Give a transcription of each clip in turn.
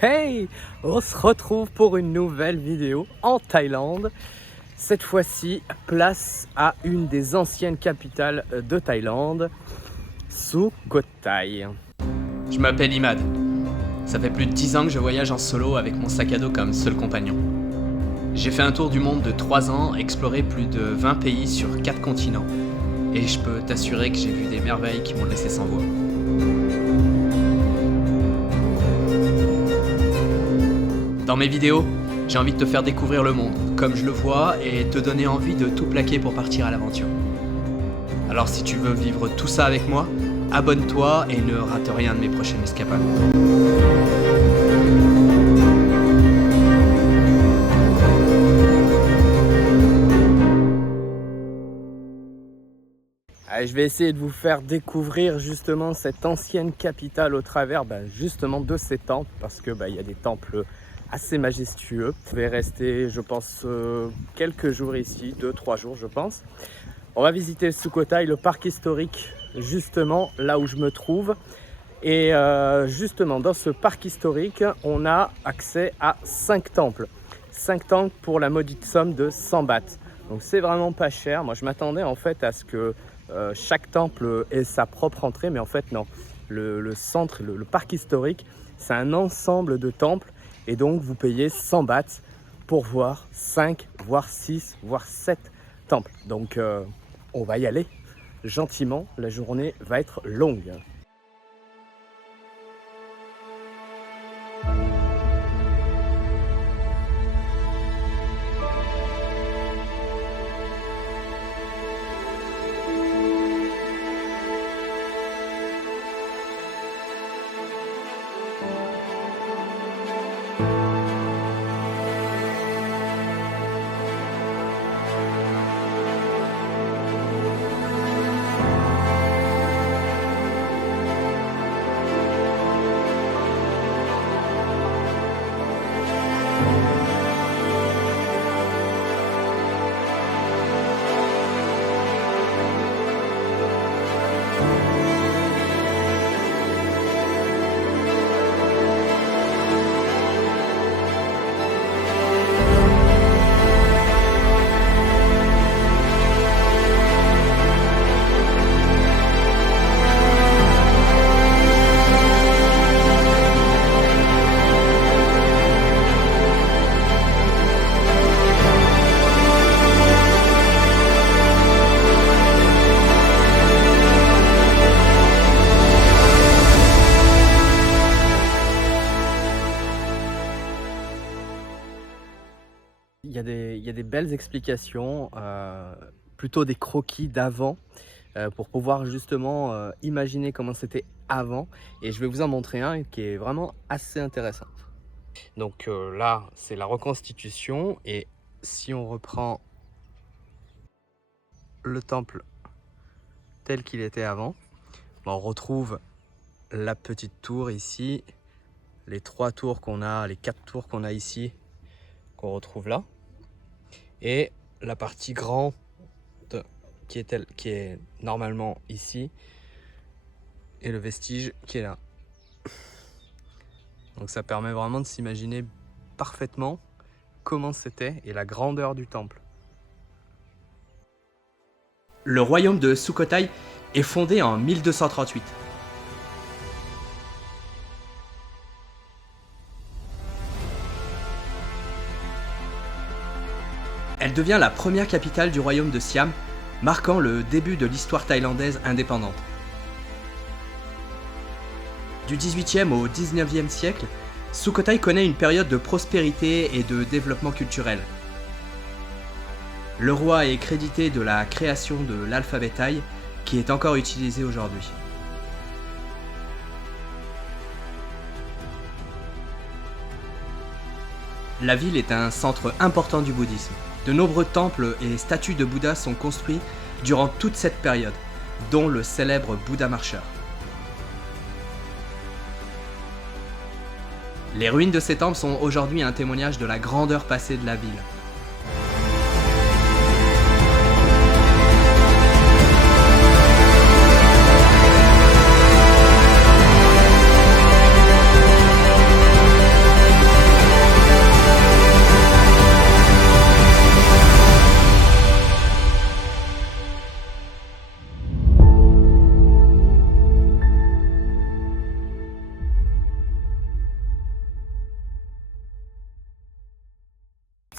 Hey, on se retrouve pour une nouvelle vidéo en Thaïlande. Cette fois-ci, place à une des anciennes capitales de Thaïlande, Sukhothai. Je m'appelle Imad. Ça fait plus de 10 ans que je voyage en solo avec mon sac à dos comme seul compagnon. J'ai fait un tour du monde de 3 ans, exploré plus de 20 pays sur 4 continents. Et je peux t'assurer que j'ai vu des merveilles qui m'ont laissé sans voix. Dans mes vidéos, j'ai envie de te faire découvrir le monde, comme je le vois, et te donner envie de tout plaquer pour partir à l'aventure. Alors si tu veux vivre tout ça avec moi, abonne-toi et ne rate rien de mes prochaines escapades. Allez, je vais essayer de vous faire découvrir justement cette ancienne capitale au travers justement de ces temples, parce que y a des temples assez majestueux. Je vais rester, je pense, quelques jours ici, 2-3 jours je pense. On va visiter Sukhothai, le parc historique, justement là où je me trouve. Et justement dans ce parc historique, on a accès à 5 temples. 5 temples pour la modique somme de 100 bahts. Donc c'est vraiment pas cher. Moi je m'attendais en fait à ce que chaque temple ait sa propre entrée, mais en fait non. Le centre, le parc historique, c'est un ensemble de temples. Et donc, vous payez 100 bahts pour voir 5, voire 6, voire 7 temples. Donc, on va y aller gentiment. La journée va être longue. Il y a des belles explications, plutôt des croquis d'avant, pour pouvoir justement imaginer comment c'était avant. Et je vais vous en montrer un qui est vraiment assez intéressant. Donc là, c'est la reconstitution. Et si on reprend le temple tel qu'il était avant, on retrouve la petite tour ici, les 3 tours qu'on a, les 4 tours qu'on a ici, qu'on retrouve là. Et la partie grande qui est normalement ici, et le vestige qui est là. Donc ça permet vraiment de s'imaginer parfaitement comment c'était et la grandeur du temple. Le royaume de Sukhothai est fondé en 1238. Elle devient la première capitale du royaume de Siam, marquant le début de l'histoire thaïlandaise indépendante. Du 18e au 19e siècle, Sukhothai connaît une période de prospérité et de développement culturel. Le roi est crédité de la création de l'alphabet thaï, qui est encore utilisé aujourd'hui. La ville est un centre important du bouddhisme. De nombreux temples et statues de Bouddha sont construits durant toute cette période, dont le célèbre Bouddha marcheur. Les ruines de ces temples sont aujourd'hui un témoignage de la grandeur passée de la ville.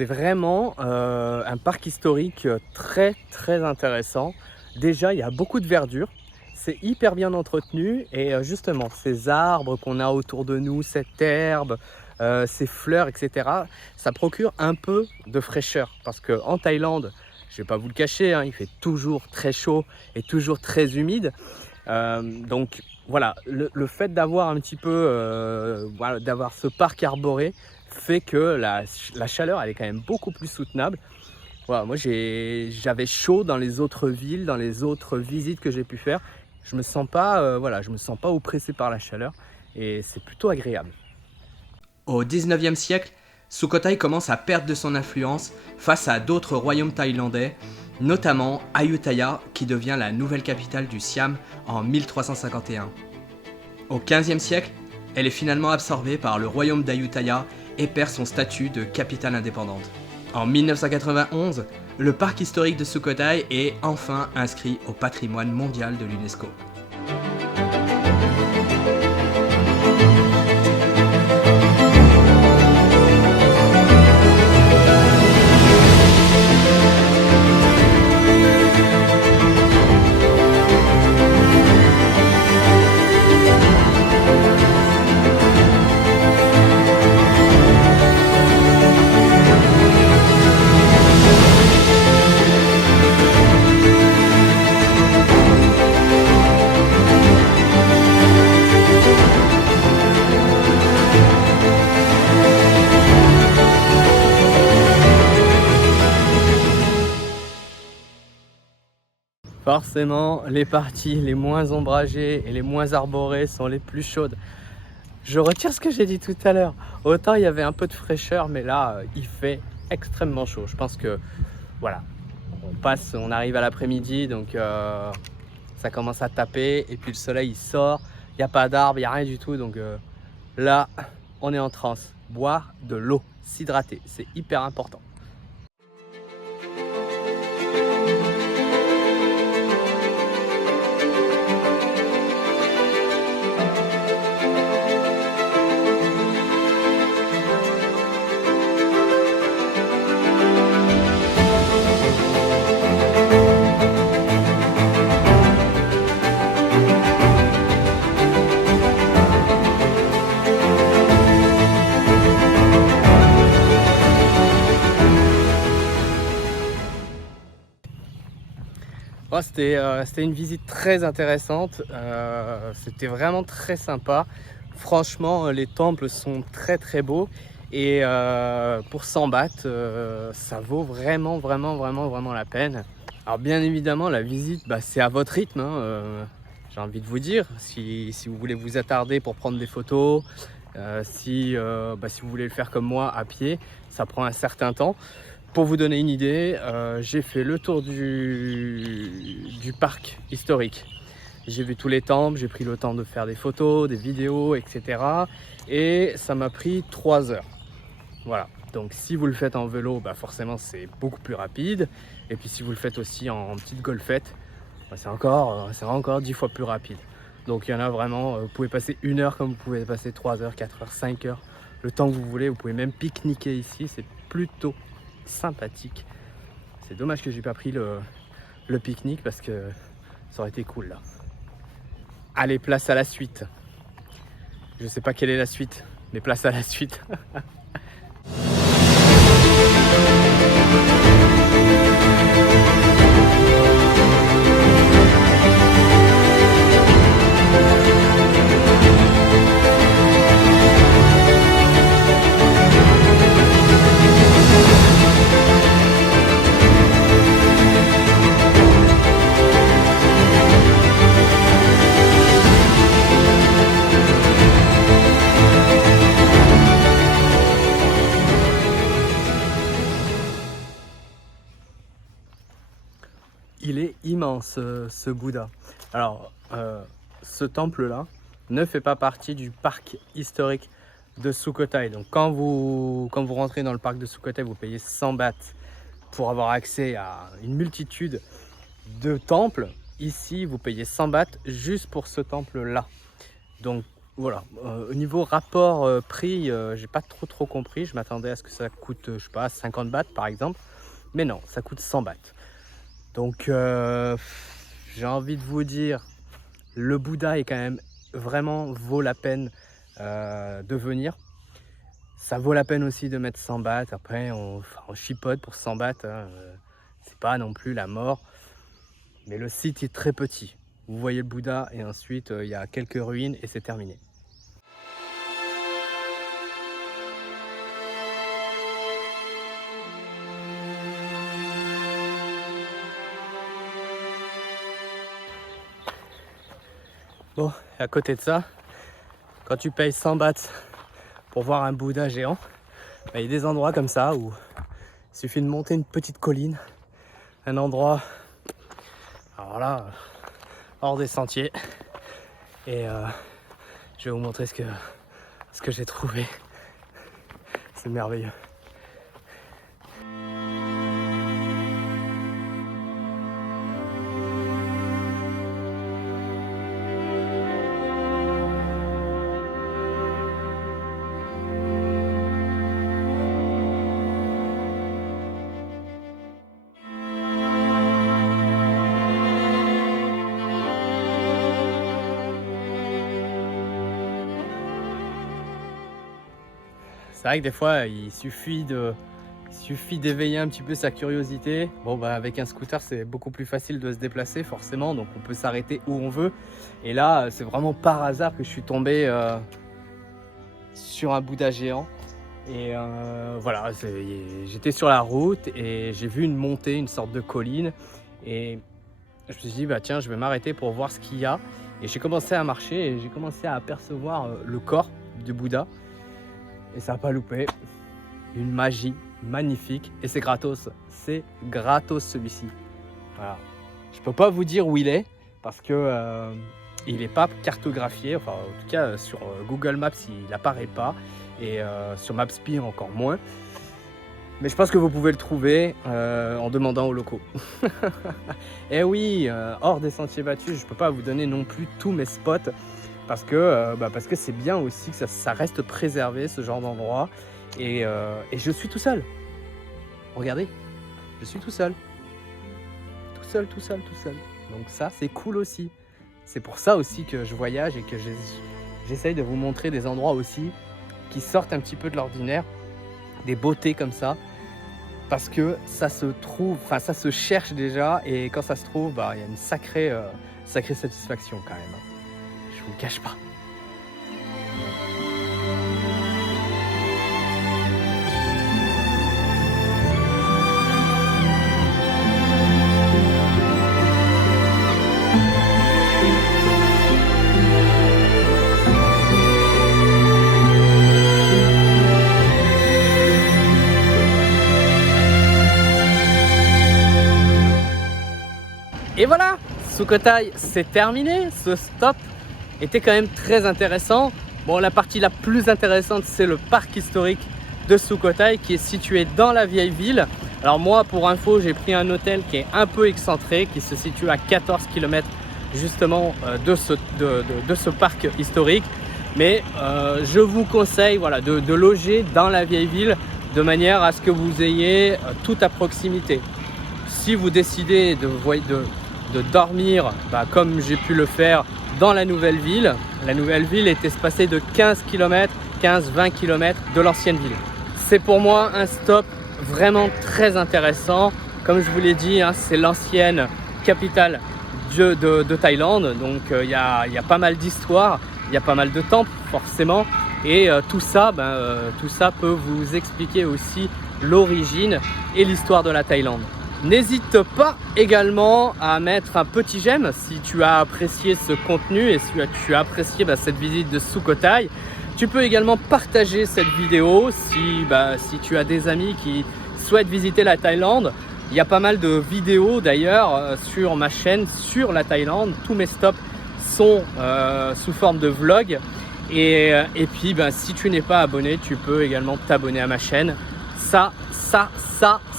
C'est vraiment un parc historique très très intéressant. Déjà, il y a beaucoup de verdure, c'est hyper bien entretenu et justement, ces arbres qu'on a autour de nous, cette herbe, ces fleurs, etc., ça procure un peu de fraîcheur parce qu'en Thaïlande, je ne vais pas vous le cacher, hein, il fait toujours très chaud et toujours très humide. Donc voilà, le fait d'avoir un petit peu, voilà, d'avoir ce parc arboré fait que la chaleur elle est quand même beaucoup plus soutenable. Voilà, moi j'avais chaud dans les autres villes, dans les autres visites que j'ai pu faire. Je me sens pas, voilà, je me sens pas oppressé par la chaleur et c'est plutôt agréable. Au XIXe siècle, Sukhothai commence à perdre de son influence face à d'autres royaumes thaïlandais, notamment Ayutthaya qui devient la nouvelle capitale du Siam en 1351. Au XVe siècle, elle est finalement absorbée par le royaume d'Ayutthaya et perd son statut de capitale indépendante. En 1991, le parc historique de Sukhothai est enfin inscrit au patrimoine mondial de l'UNESCO. Forcément, les parties les moins ombragées et les moins arborées sont les plus chaudes. Je retire ce que j'ai dit tout à l'heure. Autant il y avait un peu de fraîcheur, mais là, il fait extrêmement chaud. Je pense que, voilà, on arrive à l'après-midi, donc ça commence à taper, et puis le soleil il sort, il n'y a pas d'arbre, il n'y a rien du tout, donc là, on est en transe. Boire de l'eau, s'hydrater, c'est hyper important. Oh, c'était une visite très intéressante, c'était vraiment très sympa. Franchement, les temples sont très très beaux et pour 100 bahts, ça vaut vraiment la peine. Alors bien évidemment, la visite, c'est à votre rythme, hein, j'ai envie de vous dire. Si vous voulez vous attarder pour prendre des photos, si vous voulez le faire comme moi à pied, ça prend un certain temps. Pour vous donner une idée, j'ai fait le tour du parc historique. J'ai vu tous les temples, j'ai pris le temps de faire des photos, des vidéos, etc. Et ça m'a pris 3 heures. Voilà, donc si vous le faites en vélo, forcément c'est beaucoup plus rapide. Et puis si vous le faites aussi en petite golfette, c'est encore 10 fois plus rapide. Donc il y en a vraiment, vous pouvez passer 1 heure comme vous pouvez passer 3 heures, 4 heures, 5 heures. Le temps que vous voulez, vous pouvez même pique-niquer ici, c'est plutôt sympathique. C'est dommage que j'ai pas pris le pique-nique parce que ça aurait été cool là. Allez, place à la suite. Je sais pas quelle est la suite, mais place à la suite. Il est immense ce Bouddha. Alors, ce temple-là ne fait pas partie du parc historique de Sukhothai. Donc quand vous rentrez dans le parc de Sukhothai, vous payez 100 bahts pour avoir accès à une multitude de temples. Ici, vous payez 100 bahts juste pour ce temple-là. Donc Voilà, au niveau rapport prix, j'ai pas trop compris. Je m'attendais à ce que ça coûte, je sais pas, 50 bahts par exemple. Mais non, ça coûte 100 bahts. Donc j'ai envie de vous dire, le Bouddha est quand même vraiment vaut la peine de venir. Ça vaut la peine aussi de mettre 100 bahts. Après, on chipote pour 100 bahts. Hein. C'est pas non plus la mort. Mais le site est très petit. Vous voyez le Bouddha et ensuite il y a quelques ruines et c'est terminé. Bon, à côté de ça, quand tu payes 100 bahts pour voir un Bouddha géant, il y a des endroits comme ça où il suffit de monter une petite colline, un endroit, alors là, hors des sentiers, et je vais vous montrer ce que j'ai trouvé. C'est merveilleux. C'est vrai que des fois, il suffit d'éveiller un petit peu sa curiosité. Bon, avec un scooter, c'est beaucoup plus facile de se déplacer, forcément, donc on peut s'arrêter où on veut. Et là, c'est vraiment par hasard que je suis tombé sur un Bouddha géant. Et voilà, j'étais sur la route et j'ai vu une montée, une sorte de colline. Et je me suis dit, tiens, je vais m'arrêter pour voir ce qu'il y a. Et j'ai commencé à marcher et j'ai commencé à apercevoir le corps du Bouddha. Et ça n'a pas loupé, une magie magnifique et c'est gratos celui-ci. Voilà. Je peux pas vous dire où il est parce que il n'est pas cartographié, enfin en tout cas sur Google Maps il n'apparaît pas et sur Mapspire encore moins. Mais je pense que vous pouvez le trouver en demandant aux locaux. Et oui, hors des sentiers battus, je peux pas vous donner non plus tous mes spots. Parce que c'est bien aussi que ça reste préservé, ce genre d'endroit. Et je suis tout seul. Regardez, je suis tout seul. Tout seul. Donc ça, c'est cool aussi. C'est pour ça aussi que je voyage et que j'essaye de vous montrer des endroits aussi qui sortent un petit peu de l'ordinaire. Des beautés comme ça. Parce que ça se trouve, ça se cherche déjà. Et quand ça se trouve, il y a une sacrée satisfaction quand même. Je vous le cache pas. Et voilà, Sukhothai, c'est terminé. Ce stop était quand même très intéressant. Bon, la partie la plus intéressante, c'est le parc historique de Sukhothai qui est situé dans la vieille ville. Alors moi, pour info, j'ai pris un hôtel qui est un peu excentré, qui se situe à 14 km justement de ce parc historique. Mais je vous conseille de loger dans la vieille ville de manière à ce que vous ayez tout à proximité. Si vous décidez de dormir, comme j'ai pu le faire dans la nouvelle ville est espacée de 15 km, 15-20 km de l'ancienne ville. C'est pour moi un stop vraiment très intéressant. Comme je vous l'ai dit, c'est l'ancienne capitale de Thaïlande, donc il y a pas mal d'histoires, il y a pas mal de temples forcément, et tout ça peut vous expliquer aussi l'origine et l'histoire de la Thaïlande. N'hésite pas également à mettre un petit j'aime si tu as apprécié ce contenu et si tu as apprécié cette visite de Sukhothai. Tu peux également partager cette vidéo si tu as des amis qui souhaitent visiter la Thaïlande. Il y a pas mal de vidéos d'ailleurs sur ma chaîne sur la Thaïlande. Tous mes stops sont sous forme de vlog. Et puis si tu n'es pas abonné, tu peux également t'abonner à ma chaîne. Ça,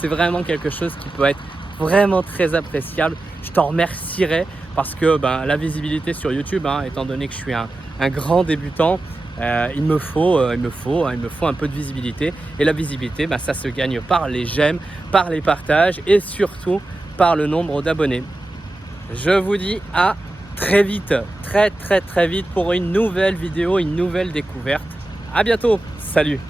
c'est vraiment quelque chose qui peut être vraiment très appréciable. Je t'en remercierai parce que la visibilité sur YouTube, étant donné que je suis un un grand débutant, il me faut un peu de visibilité. Et la visibilité, ça se gagne par les j'aime, par les partages et surtout par le nombre d'abonnés. Je vous dis à très vite, très vite pour une nouvelle vidéo, une nouvelle découverte. À bientôt, salut!